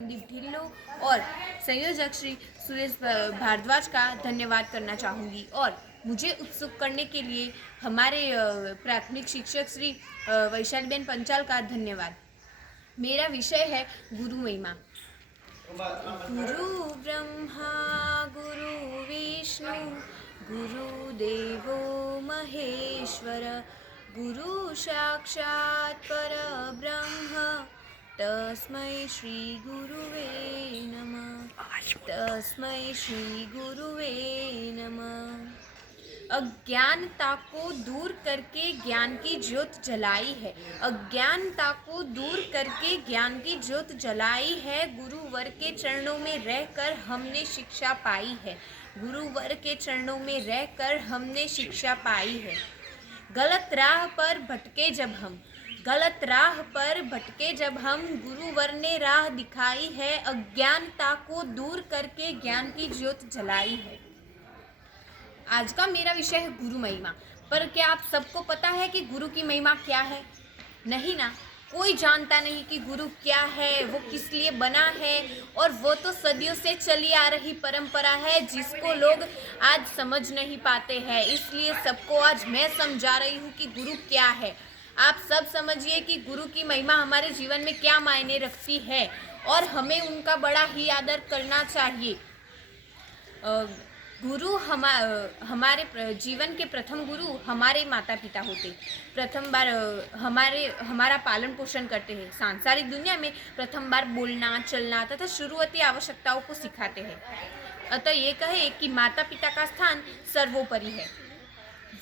ढिल्लो और संयोजक श्री सुरेश भारद्वाज का धन्यवाद करना चाहूँगी और मुझे उत्सुक करने के लिए हमारे प्राथमिक शिक्षक श्री वैशालीबेन पंचाल का धन्यवाद। मेरा विषय है गुरु महिमा। गुरु ब्रह्मा गुरु विष्णु गुरुदेवो महेश्वर गुरु साक्षात् परब्रह्म तस्मै श्री गुरुवे नमः। तस्मै श्री गुरुवे नमः। अज्ञानता को दूर करके ज्ञान की ज्योत जलाई है। अज्ञानता को दूर करके ज्ञान की ज्योत जलाई है। गुरुवर के चरणों में रहकर हमने शिक्षा पाई है। गुरुवर के चरणों में रहकर हमने शिक्षा पाई है। गलत राह पर भटके जब हम गुरुवर ने राह दिखाई है। अज्ञानता को दूर करके ज्ञान की ज्योत जलाई है। आज का मेरा विषय है गुरु महिमा। पर क्या आप सबको पता है कि गुरु की महिमा क्या है? नहीं ना, कोई जानता नहीं कि गुरु क्या है, वो किस लिए बना है। और वो तो सदियों से चली आ रही परंपरा है जिसको लोग आज समझ नहीं पाते हैं। इसलिए सबको आज मैं समझा रही हूँ कि गुरु क्या है। आप सब समझिए कि गुरु की महिमा हमारे जीवन में क्या मायने रखती है और हमें उनका बड़ा ही आदर करना चाहिए। गुरु हमारे जीवन के प्रथम गुरु हमारे माता पिता होते। प्रथम बार हमारा पालन पोषण करते हैं। सांसारिक दुनिया में प्रथम बार बोलना चलना तथा शुरुआती आवश्यकताओं को सिखाते हैं। अतः ये कहे कि माता पिता का स्थान सर्वोपरि है।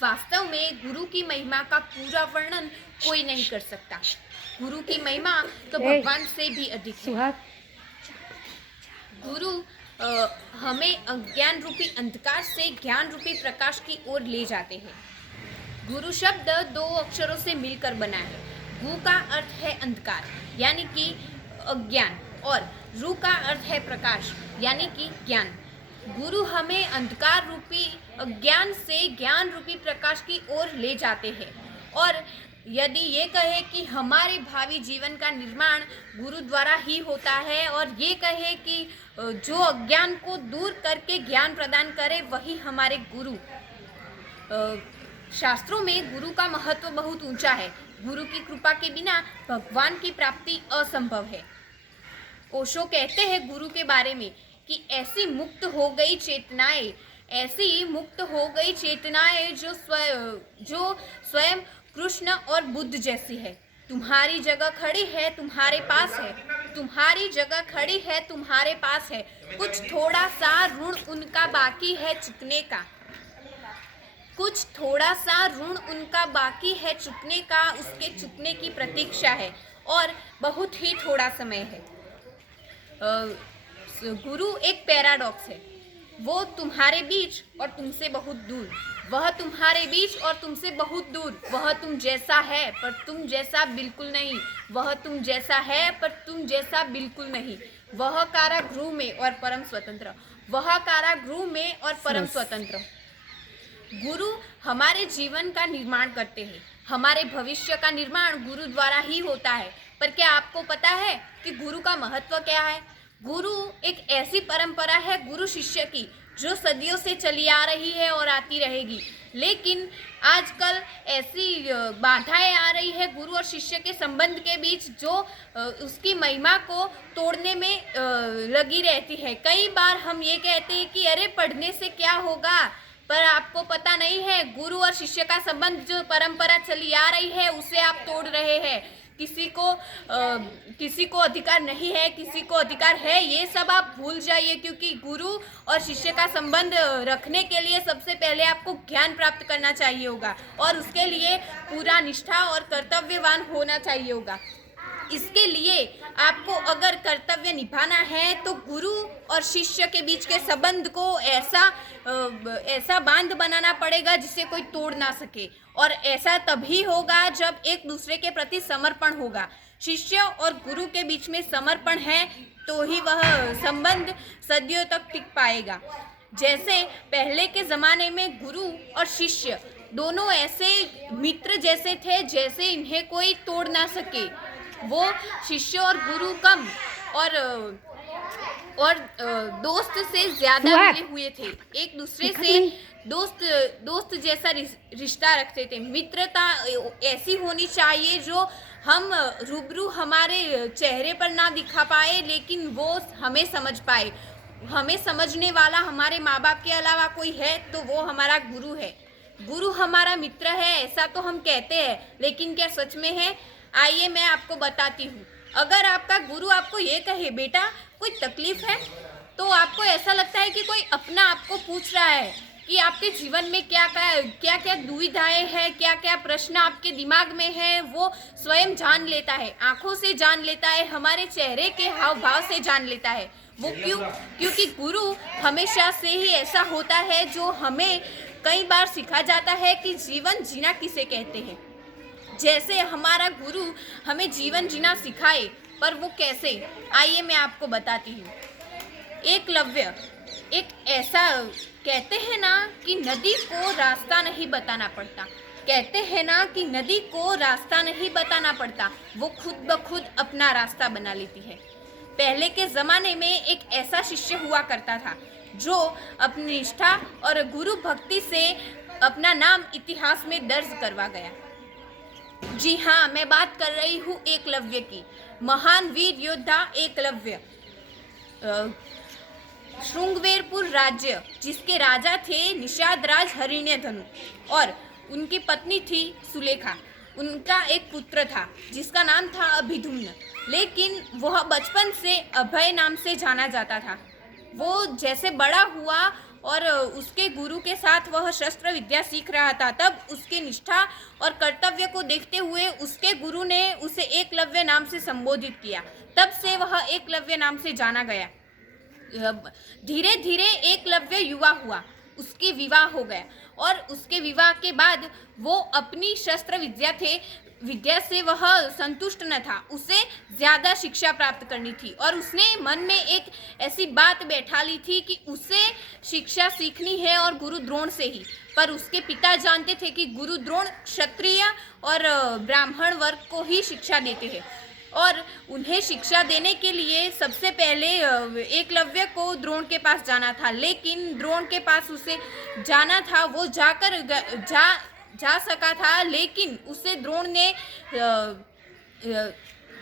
वास्तव में गुरु की महिमा का पूरा वर्णन कोई नहीं कर सकता। गुरु की महिमा तो भगवान से भी अधिक है। गुरु हमें अज्ञान रूपी अंधकार से ज्ञान रूपी प्रकाश की ओर ले जाते हैं। गुरु शब्द दो अक्षरों से मिलकर बना है। गु का अर्थ है अंधकार यानी कि अज्ञान और रु का अर्थ है प्रकाश यानी कि ज्ञान। गुरु हमें अंधकार रूपी अज्ञान से ज्ञान रूपी प्रकाश की ओर ले जाते हैं। और यदि ये कहे कि हमारे भावी जीवन का निर्माण गुरु द्वारा ही होता है और ये कहे कि जो अज्ञान को दूर करके ज्ञान प्रदान करे वही हमारे गुरु। शास्त्रों में गुरु का महत्व बहुत ऊंचा है। गुरु की कृपा के बिना भगवान की प्राप्ति असंभव है। ओशो कहते हैं गुरु के बारे में कि ऐसी मुक्त हो गई चेतनाएं जो स्वयं कृष्ण और बुद्ध जैसी है। तुम्हारी जगह खड़ी है, तुम्हारे पास है। तुम्हारी जगह खड़ी है, तुम्हारे पास है। कुछ थोड़ा सा ऋण उनका बाकी है चुकने का। कुछ थोड़ा सा ऋण उनका बाकी है चुकने का। उसके चुकने की प्रतीक्षा है और बहुत ही थोड़ा समय है। गुरु एक पैराडॉक्स है। वो तुम्हारे बीच और तुमसे बहुत दूर। वह तुम्हारे बीच और तुमसे बहुत दूर। वह तुम जैसा है पर तुम जैसा बिल्कुल नहीं। वह तुम जैसा है पर तुम जैसा बिल्कुल नहीं। वह कारागृह में और परम स्वतंत्र। वह कारागृह में और परम स्वतंत्र। गुरु हमारे जीवन का निर्माण करते हैं। हमारे भविष्य का निर्माण गुरु द्वारा ही होता है। पर क्या आपको पता है कि गुरु का महत्व क्या है? गुरु एक ऐसी परंपरा है गुरु शिष्य की जो सदियों से चली आ रही है और आती रहेगी। लेकिन आजकल ऐसी बाधाएं आ रही है गुरु और शिष्य के संबंध के बीच जो उसकी महिमा को तोड़ने में लगी रहती है। कई बार हम ये कहते हैं कि अरे पढ़ने से क्या होगा, पर आपको पता नहीं है गुरु और शिष्य का संबंध जो परंपरा चली आ रही है उसे आप तोड़ रहे हैं। किसी को अधिकार नहीं है, किसी को अधिकार है, ये सब आप भूल जाइए। क्योंकि गुरु और शिष्य का संबंध रखने के लिए सबसे पहले आपको ज्ञान प्राप्त करना चाहिए होगा और उसके लिए पूरा निष्ठा और कर्तव्यवान होना चाहिए होगा। इसके लिए आपको अगर कर्तव्य निभाना है तो गुरु और शिष्य के बीच के संबंध को ऐसा बांध बनाना पड़ेगा जिसे कोई तोड़ ना सके। और ऐसा तभी होगा जब एक दूसरे के प्रति समर्पण होगा। शिष्य और गुरु के बीच में समर्पण है तो ही वह संबंध सदियों तक टिक पाएगा। जैसे पहले के ज़माने में गुरु और शिष्य दोनों ऐसे मित्र जैसे थे जैसे इन्हें कोई तोड़ ना सके। वो शिष्य और गुरु कम और और दोस्त से ज्यादा मिले हुए थे, एक दूसरे से दोस्त जैसा रिश्ता रखते थे। मित्रता ऐसी होनी चाहिए जो हम रूबरू हमारे चेहरे पर ना दिखा पाए, लेकिन वो हमें समझ पाए। हमें समझने वाला हमारे माँ बाप के अलावा कोई है तो वो हमारा गुरु है। गुरु हमारा मित्र है ऐसा तो हम कहते हैं, लेकिन क्या सच में है? आइए मैं आपको बताती हूँ। अगर आपका गुरु आपको ये कहे बेटा कोई तकलीफ है, तो आपको ऐसा लगता है कि कोई अपना आपको पूछ रहा है कि आपके जीवन में क्या क्या दुविधाएं हैं, क्या क्या प्रश्न आपके दिमाग में है, वो स्वयं जान लेता है, आंखों से जान लेता है, हमारे चेहरे के हाव भाव से जान लेता है। वो क्योंकि गुरु हमेशा से ही ऐसा होता है जो हमें कई बार सिखा जाता है कि जीवन जीना किसे कहते हैं। जैसे हमारा गुरु हमें जीवन जीना सिखाए, पर वो कैसे, आइए मैं आपको बताती हूँ। एकलव्य एक ऐसा, कहते हैं ना कि नदी को रास्ता नहीं बताना पड़ता, कहते हैं ना कि नदी को रास्ता नहीं बताना पड़ता, वो खुद ब खुद अपना रास्ता बना लेती है। पहले के ज़माने में एक ऐसा शिष्य हुआ करता था जो अपनी निष्ठा और गुरु भक्ति से अपना नाम इतिहास में दर्ज करवा गया। जी हाँ, मैं बात कर रही हूँ एकलव्य की। महान वीर योद्धा एकलव्य, श्रृंगवेरपुर राज्य जिसके राजा थे निषाद राज हिरण्यधनु, और उनकी पत्नी थी सुलेखा। उनका एक पुत्र था जिसका नाम था अभिधुम्न, लेकिन वह बचपन से अभय नाम से जाना जाता था। वो जैसे बड़ा हुआ और उसके गुरु के साथ वह शस्त्र विद्या सीख रहा था, तब उसकी निष्ठा और कर्तव्य को देखते हुए उसके गुरु ने उसे एकलव्य नाम से संबोधित किया। तब से वह एकलव्य नाम से जाना गया। धीरे धीरे एकलव्य युवा हुआ, उसके विवाह हो गया, और उसके विवाह के बाद वो अपनी शस्त्र विद्या से वह संतुष्ट न था, उसे ज़्यादा शिक्षा प्राप्त करनी थी, और उसने मन में एक ऐसी बात बैठा ली थी कि उसे शिक्षा सीखनी है और गुरु द्रोण से ही। पर उसके पिता जानते थे कि गुरु द्रोण क्षत्रिय और ब्राह्मण वर्ग को ही शिक्षा देते हैं, और उन्हें शिक्षा देने के लिए सबसे पहले एकलव्य को द्रोण के पास जाना था। लेकिन द्रोण के पास उसे जाना था, वो जा सका था, लेकिन उसे द्रोण ने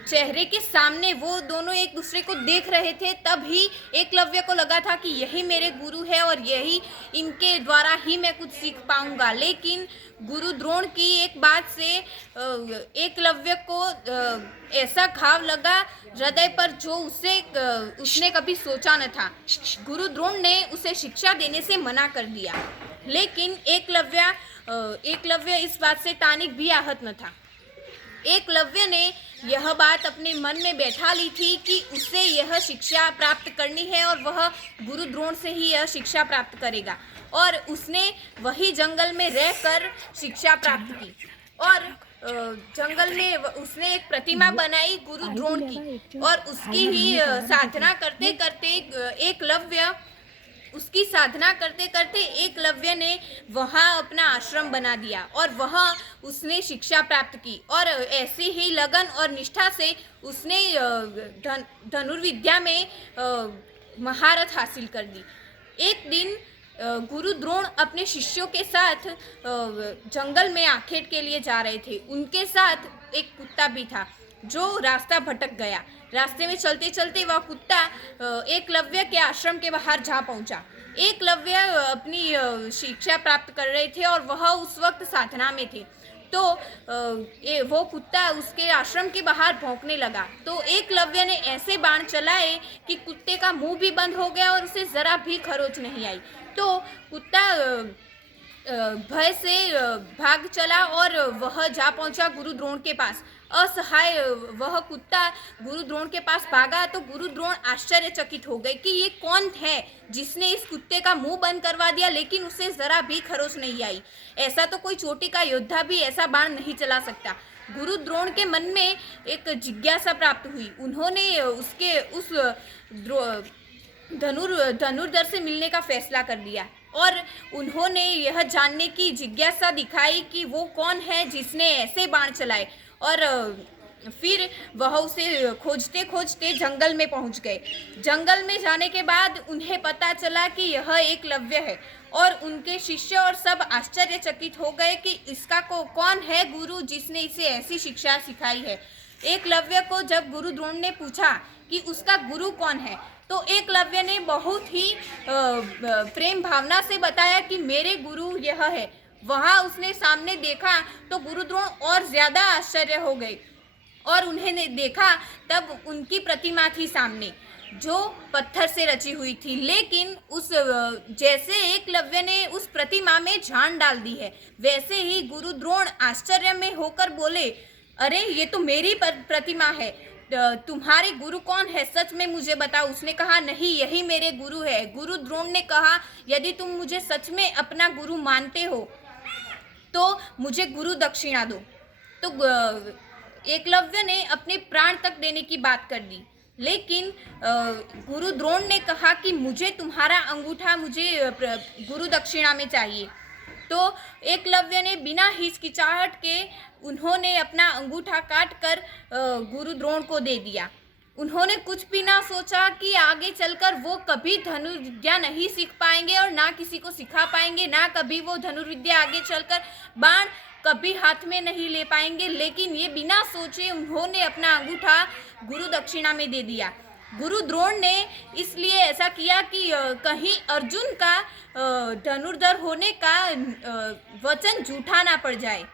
चेहरे के सामने, वो दोनों एक दूसरे को देख रहे थे, तभी एकलव्य को लगा था कि यही मेरे गुरु है और यही इनके द्वारा ही मैं कुछ सीख पाऊंगा। लेकिन गुरु द्रोण की एक बात से एकलव्य को ऐसा घाव लगा हृदय पर जो उसने कभी सोचा न था। गुरु द्रोण ने उसे शिक्षा देने से मना कर दिया, लेकिन एकलव्य इस बात से तानिक भी आहत न था। एकलव्य ने यह बात अपने मन में बैठा ली थी कि उसे यह शिक्षा प्राप्त करनी है और वह गुरु द्रोण से ही यह शिक्षा प्राप्त करेगा, और उसने वही जंगल में रहकर शिक्षा प्राप्त की। और जंगल में उसने एक प्रतिमा बनाई गुरु द्रोण की, और उसकी ही साधना करते करते एकलव्य ने वहाँ अपना आश्रम बना दिया और वहाँ उसने शिक्षा प्राप्त की, और ऐसे ही लगन और निष्ठा से उसने धनुर्विद्या में महारत हासिल कर दी। एक दिन गुरु द्रोण अपने शिष्यों के साथ जंगल में आखेट के लिए जा रहे थे। उनके साथ एक कुत्ता भी था जो रास्ता भटक गया। रास्ते में चलते चलते वह कुत्ता एकलव्य के आश्रम के बाहर जा पहुंचा। एकलव्य अपनी शिक्षा प्राप्त कर रहे थे और वह उस वक्त साधना में थे, तो वो कुत्ता उसके आश्रम के बाहर भौंकने लगा। तो एकलव्य ने ऐसे बाण चलाए कि कुत्ते का मुंह भी बंद हो गया और उसे ज़रा भी खरोच नहीं आई। तो कुत्ता भय से भाग चला और वह जा पहुंचा गुरु द्रोण के पास। असहाय वह कुत्ता गुरु द्रोण के पास भागा तो गुरु द्रोण आश्चर्यचकित हो गए कि ये कौन है जिसने इस कुत्ते का मुंह बंद करवा दिया, लेकिन उसे जरा भी खरोच नहीं आई। ऐसा तो कोई चोटी का योद्धा भी ऐसा बाण नहीं चला सकता। गुरु द्रोण के मन में एक जिज्ञासा प्राप्त हुई। उन्होंने उस धनुर्धर से मिलने का फैसला कर लिया और उन्होंने यह जानने की जिज्ञासा दिखाई कि वो कौन है जिसने ऐसे बाण चलाए। और फिर वह उसे खोजते खोजते जंगल में पहुंच गए। जंगल में जाने के बाद उन्हें पता चला कि यह एकलव्य है और उनके शिष्य और सब आश्चर्यचकित हो गए कि इसका कौन है गुरु जिसने इसे ऐसी शिक्षा सिखाई है। एकलव्य को जब गुरु द्रोण ने पूछा कि उसका गुरु कौन है, तो एकलव्य ने बहुत ही प्रेम भावना से बताया कि मेरे गुरु यह है। वहाँ उसने सामने देखा तो गुरु द्रोण और ज्यादा आश्चर्य हो गए और उन्हें देखा तब उनकी प्रतिमा थी सामने जो पत्थर से रची हुई थी, लेकिन उस जैसे एकलव्य ने उस प्रतिमा में जान डाल दी है वैसे ही गुरु द्रोण आश्चर्य में होकर बोले, अरे ये तो मेरी प्रतिमा है, तुम्हारे गुरु कौन है, सच में मुझे बताओ। उसने कहा, नहीं यही मेरे गुरु है। गुरु द्रोण ने कहा, यदि तुम मुझे सच में अपना गुरु मानते हो तो मुझे गुरु दक्षिणा दो। तो एकलव्य ने अपने प्राण तक देने की बात कर दी, लेकिन गुरु द्रोण ने कहा कि मुझे तुम्हारा अंगूठा मुझे गुरु दक्षिणा में चाहिए। तो एकलव्य ने बिना हिचकिचाहट के उन्होंने अपना अंगूठा काट कर गुरु द्रोण को दे दिया। उन्होंने कुछ भी ना सोचा कि आगे चलकर वो कभी धनुर्विद्या नहीं सीख पाएंगे और ना किसी को सिखा पाएंगे, ना कभी वो धनुर्विद्या आगे चलकर बाण कभी हाथ में नहीं ले पाएंगे, लेकिन ये बिना सोचे उन्होंने अपना अंगूठा गुरु दक्षिणा में दे दिया। गुरु द्रोण ने इसलिए ऐसा किया कि कहीं अर्जुन का धनुर्धर होने का वचन झूठा ना पड़ जाए,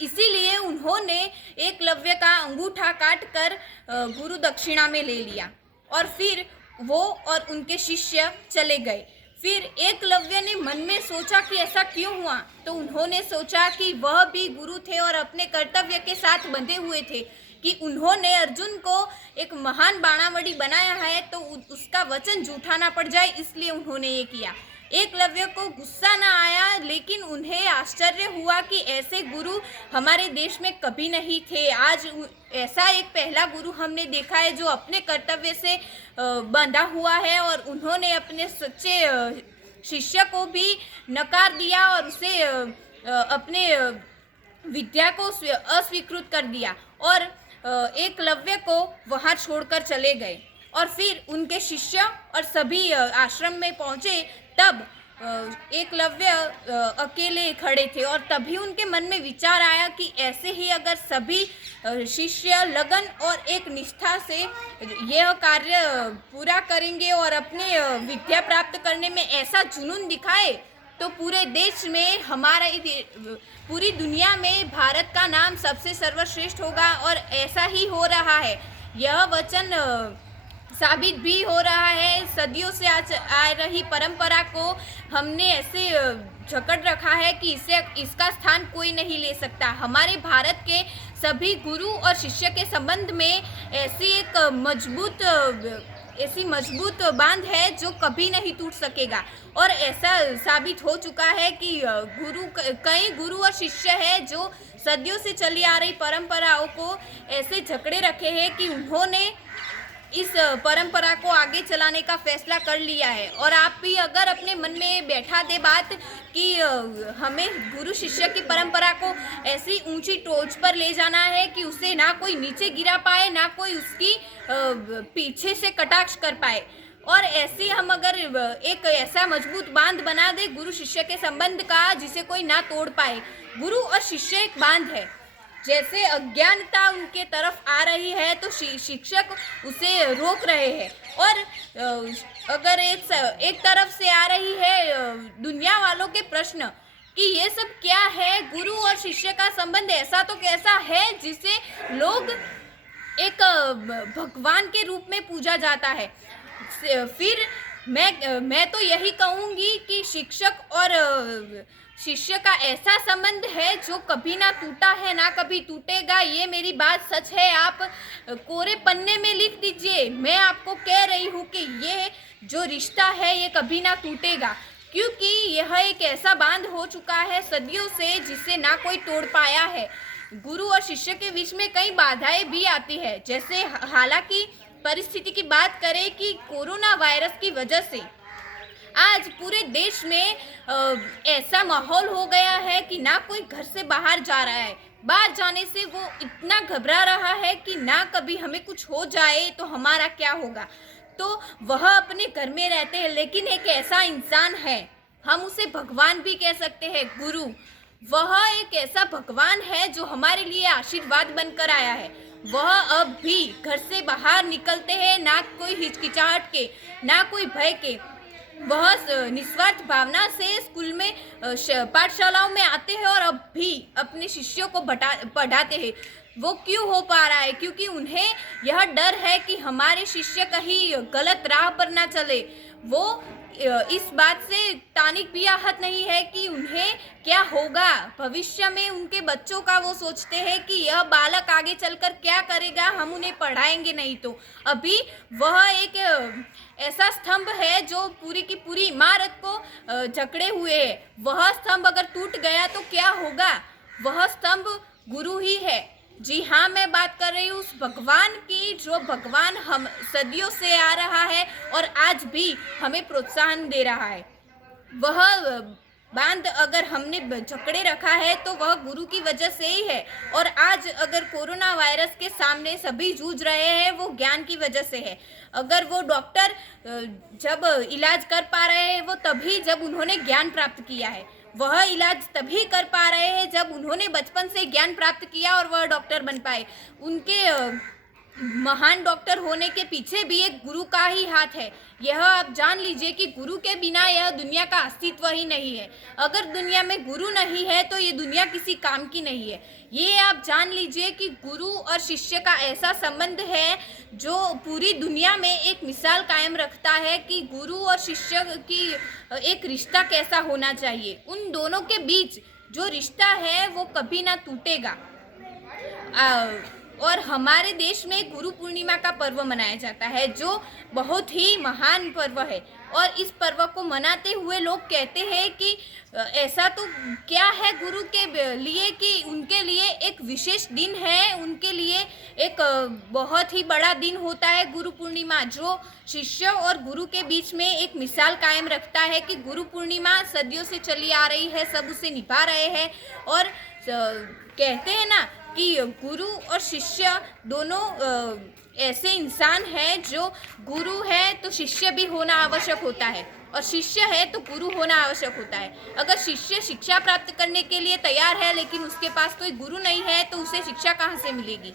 इसीलिए उन्होंने एकलव्य का अंगूठा काट कर गुरु दक्षिणा में ले लिया और फिर वो और उनके शिष्य चले गए। फिर एकलव्य ने मन में सोचा कि ऐसा क्यों हुआ, तो उन्होंने सोचा कि वह भी गुरु थे और अपने कर्तव्य के साथ बंधे हुए थे कि उन्होंने अर्जुन को एक महान बाणावड़ी बनाया है तो उसका वचन झूठा ना पड़ जाए, इसलिए उन्होंने ये किया। एकलव्य को गुस्सा ना आया, लेकिन उन्हें आश्चर्य हुआ कि ऐसे गुरु हमारे देश में कभी नहीं थे। आज ऐसा एक पहला गुरु हमने देखा है जो अपने कर्तव्य से बंधा हुआ है और उन्होंने अपने सच्चे शिष्य को भी नकार दिया और उसे अपने विद्या को अस्वीकृत कर दिया और एकलव्य को वहाँ छोड़कर चले गए। और फिर उनके शिष्य और सभी आश्रम में पहुँचे, तब एकलव्य अकेले खड़े थे और तभी उनके मन में विचार आया कि ऐसे ही अगर सभी शिष्य लगन और एक निष्ठा से यह कार्य पूरा करेंगे और अपने विद्या प्राप्त करने में ऐसा जुनून दिखाए तो पूरे देश में हमारा पूरी दुनिया में भारत का नाम सबसे सर्वश्रेष्ठ होगा। और ऐसा ही हो रहा है, यह वचन साबित भी हो रहा है। सदियों से आ रही परंपरा को हमने ऐसे जकड़ रखा है कि इसका स्थान कोई नहीं ले सकता। हमारे भारत के सभी गुरु और शिष्य के संबंध में ऐसी मजबूत बांध है जो कभी नहीं टूट सकेगा। और ऐसा साबित हो चुका है कि कई गुरु और शिष्य हैं जो सदियों से चली आ रही परंपराओं को ऐसे जकड़े रखे हैं कि उन्होंने इस परंपरा को आगे चलाने का फैसला कर लिया है। और आप भी अगर अपने मन में बैठा दे बात कि हमें गुरु शिष्य की परंपरा को ऐसी ऊंची टोच पर ले जाना है कि उसे ना कोई नीचे गिरा पाए, ना कोई उसकी पीछे से कटाक्ष कर पाए, और ऐसी हम अगर एक ऐसा मजबूत बांध बना दे गुरु शिष्य के संबंध का जिसे कोई ना तोड़ पाए। गुरु और शिष्य एक बांध है। जैसे अज्ञानता उनके तरफ आ रही है तो शिक्षक उसे रोक रहे हैं, और अगर एक तरफ से आ रही है दुनिया वालों के प्रश्न कि ये सब क्या है, गुरु और शिष्य का संबंध ऐसा तो कैसा है जिसे लोग एक भगवान के रूप में पूजा जाता है। फिर मैं तो यही कहूँगी कि शिक्षक और शिष्य का ऐसा संबंध है जो कभी ना टूटा है ना कभी टूटेगा। ये मेरी बात सच है, आप कोरे पन्ने में लिख दीजिए। मैं आपको कह रही हूँ कि ये जो रिश्ता है ये कभी ना टूटेगा, क्योंकि यह एक ऐसा बांध हो चुका है सदियों से जिसे ना कोई तोड़ पाया है। गुरु और शिष्य के बीच में कई बाधाएं भी आती है, जैसे हालांकि परिस्थिति की बात करें कि कोरोना वायरस की वजह से आज पूरे देश में ऐसा माहौल हो गया है कि ना कोई घर से बाहर जा रहा है। बाहर जाने से वो इतना घबरा रहा है कि ना कभी हमें कुछ हो जाए तो हमारा क्या होगा। तो वह अपने घर में रहते हैं, लेकिन एक ऐसा इंसान है, हम उसे भगवान भी कह सकते हैं, गुरु। वह एक ऐसा भगवान है जो हमारे लिए आशीर्वाद बनकर आया है। वह अब भी घर से बाहर निकलते हैं, ना कोई हिचकिचाहट के, ना कोई भय के। वह निस्वार्थ भावना से स्कूल में पाठशालाओं में आते हैं और अब भी अपने शिष्यों को पढ़ाते हैं। वो क्यों हो पा रहा है? क्योंकि उन्हें यह डर है कि हमारे शिष्य कहीं गलत राह पर ना चले। वो इस बात से तानिक भी आहत नहीं है कि उन्हें क्या होगा भविष्य में उनके बच्चों का। वो सोचते हैं कि यह बालक आगे चलकर क्या करेगा, हम उन्हें पढ़ाएंगे नहीं तो। अभी वह एक ऐसा स्तंभ है जो पूरी की पूरी इमारत को जकड़े हुए है। वह स्तंभ अगर टूट गया तो क्या होगा? वह स्तंभ गुरु ही है। जी हाँ, मैं बात कर रही हूँ उस भगवान की, जो भगवान हम सदियों से आ रहा है और आज भी हमें प्रोत्साहन दे रहा है। वह बांध अगर हमने जकड़े रखा है तो वह गुरु की वजह से ही है। और आज अगर कोरोना वायरस के सामने सभी जूझ रहे हैं, वो ज्ञान की वजह से है। अगर वो डॉक्टर जब इलाज कर पा रहे हैं, वो तभी जब उन्होंने ज्ञान प्राप्त किया है। वह इलाज तभी कर पा रहे हैं जब उन्होंने बचपन से ज्ञान प्राप्त किया और वह डॉक्टर बन पाए। उनके महान डॉक्टर होने के पीछे भी एक गुरु का ही हाथ है। यह आप जान लीजिए कि गुरु के बिना यह दुनिया का अस्तित्व ही नहीं है। अगर दुनिया में गुरु नहीं है तो ये दुनिया किसी काम की नहीं है। ये आप जान लीजिए कि गुरु और शिष्य का ऐसा संबंध है जो पूरी दुनिया में एक मिसाल कायम रखता है कि गुरु और शिष्य की एक रिश्ता कैसा होना चाहिए। उन दोनों के बीच जो रिश्ता है वो कभी ना टूटेगा। और हमारे देश में गुरु पूर्णिमा का पर्व मनाया जाता है, जो बहुत ही महान पर्व है। और इस पर्व को मनाते हुए लोग कहते हैं कि ऐसा तो क्या है गुरु के लिए कि उनके लिए एक विशेष दिन है, उनके लिए एक बहुत ही बड़ा दिन होता है गुरु पूर्णिमा, जो शिष्य और गुरु के बीच में एक मिसाल कायम रखता है कि गुरु पूर्णिमा सदियों से चली आ रही है, सब उसे निभा रहे हैं। और कहते हैं ना कि गुरु और शिष्य दोनों ऐसे इंसान हैं, जो गुरु है तो शिष्य भी होना आवश्यक होता है, और शिष्य है तो गुरु होना आवश्यक होता है। अगर शिष्य शिक्षा प्राप्त करने के लिए तैयार है लेकिन उसके पास कोई गुरु नहीं है तो उसे शिक्षा कहाँ से मिलेगी?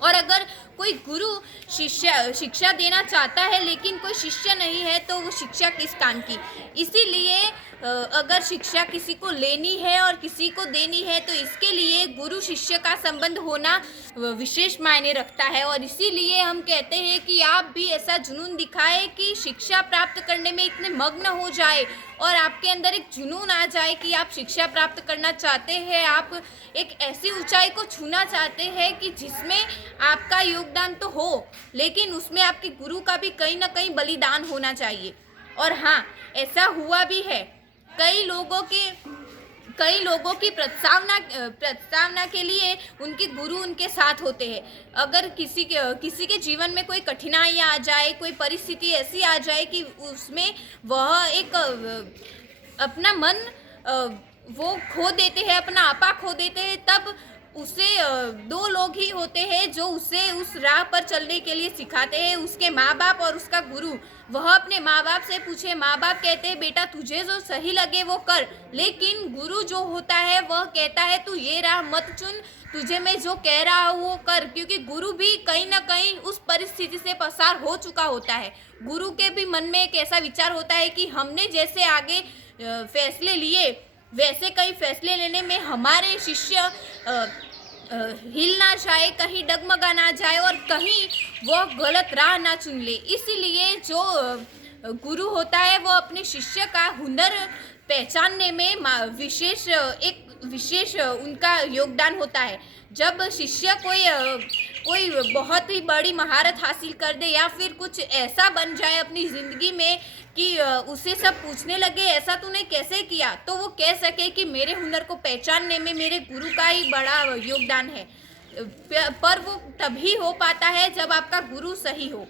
और अगर कोई गुरु शिक्षा देना चाहता है लेकिन कोई शिष्य नहीं है तो वो शिक्षा किस काम की? इसीलिए अगर शिक्षा किसी को लेनी है और किसी को देनी है तो इसके लिए गुरु शिष्य का संबंध होना विशेष मायने रखता है। और इसीलिए हम कहते हैं कि आप भी ऐसा जुनून दिखाए कि शिक्षा प्राप्त करने में इतने मग्न हो जाए और आपके अंदर एक जुनून आ जाए कि आप शिक्षा प्राप्त करना चाहते हैं, आप एक ऐसी ऊंचाई को छूना चाहते हैं कि जिसमें आपका योगदान तो हो लेकिन उसमें आपके गुरु का भी कहीं ना कहीं बलिदान होना चाहिए। और हाँ, ऐसा हुआ भी है। कई लोगों की प्रस्तावना के लिए उनके गुरु उनके साथ होते हैं। अगर किसी के जीवन में कोई कठिनाई आ जाए, कोई परिस्थिति ऐसी आ जाए कि उसमें वह एक अपना मन वो खो देते हैं, अपना आपा खो देते हैं, तब उसे दो लोग ही होते हैं जो उसे उस राह पर चलने के लिए सिखाते हैं, उसके माँ बाप और उसका गुरु। वह अपने माँ बाप से पूछे, माँ बाप कहते हैं बेटा तुझे जो सही लगे वो कर, लेकिन गुरु जो होता है वह कहता है तू ये राह मत चुन, तुझे मैं जो कह रहा हूँ वो कर। क्योंकि गुरु भी कहीं ना कहीं उस परिस्थिति से पसार हो चुका होता है। गुरु के भी मन में एक ऐसा विचार होता है कि हमने जैसे आगे फैसले लिए वैसे कई फैसले लेने में हमारे शिष्य हिल ना जाए, कहीं डगमगा ना जाए और कहीं वो गलत राह ना चुन ले। इसीलिए जो गुरु होता है वो अपने शिष्य का हुनर पहचानने में विशेष उनका योगदान होता है। जब शिष्य कोई बहुत ही बड़ी महारत हासिल कर दे या फिर कुछ ऐसा बन जाए अपनी ज़िंदगी में कि उसे सब पूछने लगे ऐसा तूने कैसे किया, तो वो कह सके कि मेरे हुनर को पहचानने में मेरे गुरु का ही बड़ा योगदान है। पर वो तभी हो पाता है जब आपका गुरु सही हो।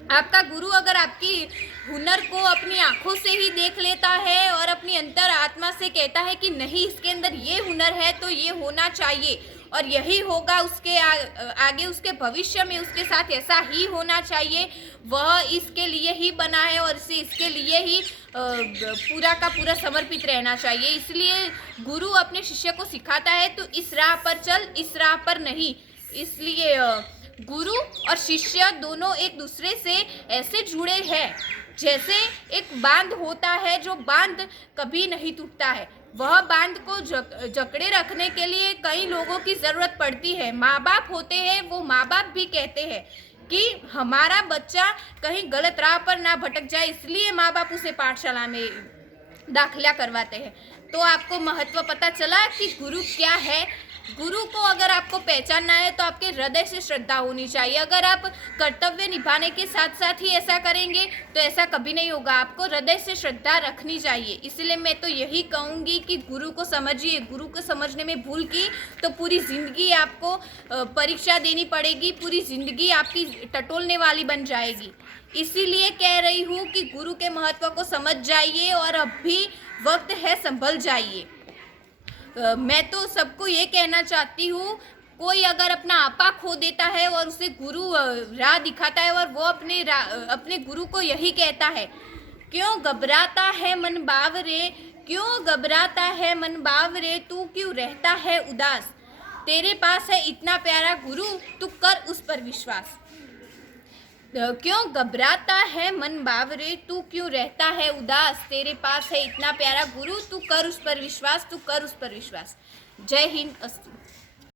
आपका गुरु अगर आपकी हुनर को अपनी आंखों से ही देख लेता है और अपनी अंतर आत्मा से कहता है कि नहीं इसके अंदर ये हुनर है तो ये होना चाहिए, और यही होगा उसके आगे उसके भविष्य में उसके साथ ऐसा ही होना चाहिए। वह इसके लिए ही बना है और इसे इसके लिए ही पूरा का पूरा समर्पित रहना चाहिए। इसलिए गुरु अपने शिष्य को सिखाता है तो इस राह पर चल, इस राह पर नहीं। इसलिए गुरु और शिष्य दोनों एक दूसरे से ऐसे जुड़े हैं जैसे एक बांध होता है, जो बांध कभी नहीं टूटता है। वह बांध को जकड़े रखने के लिए कई लोगों की ज़रूरत पड़ती है। माँ बाप होते हैं, वो माँ बाप भी कहते हैं कि हमारा बच्चा कहीं गलत राह पर ना भटक जाए, इसलिए माँ बाप उसे पाठशाला में दाखिला करवाते हैं। तो आपको महत्व पता चला कि गुरु क्या है। गुरु को अगर आपको पहचानना है तो आपके हृदय से श्रद्धा होनी चाहिए। अगर आप कर्तव्य निभाने के साथ साथ ही ऐसा करेंगे तो ऐसा कभी नहीं होगा। आपको हृदय से श्रद्धा रखनी चाहिए। इसलिए मैं तो यही कहूँगी कि गुरु को समझिए। गुरु को समझने में भूल की तो पूरी ज़िंदगी आपको परीक्षा देनी पड़ेगी, पूरी ज़िंदगी आपकी टटोलने वाली बन जाएगी। इसीलिए कह रही हूँ कि गुरु के महत्व को समझ जाइए और अब भी वक्त है, संभल जाइए। मैं तो सबको ये कहना चाहती हूँ, कोई अगर अपना आपा खो देता है और उसे गुरु राह दिखाता है और वो अपने गुरु को यही कहता है, क्यों घबराता है मन बावरे, क्यों घबराता है मन बावरे, तू क्यों रहता है उदास, तेरे पास है इतना प्यारा गुरु, तू कर उस पर विश्वास। क्यों घबराता है मन बावरे, तू क्यों रहता है उदास, तेरे पास है इतना प्यारा गुरु, तू कर उस पर विश्वास, तू कर उस पर विश्वास। जय हिंद। अस्तु।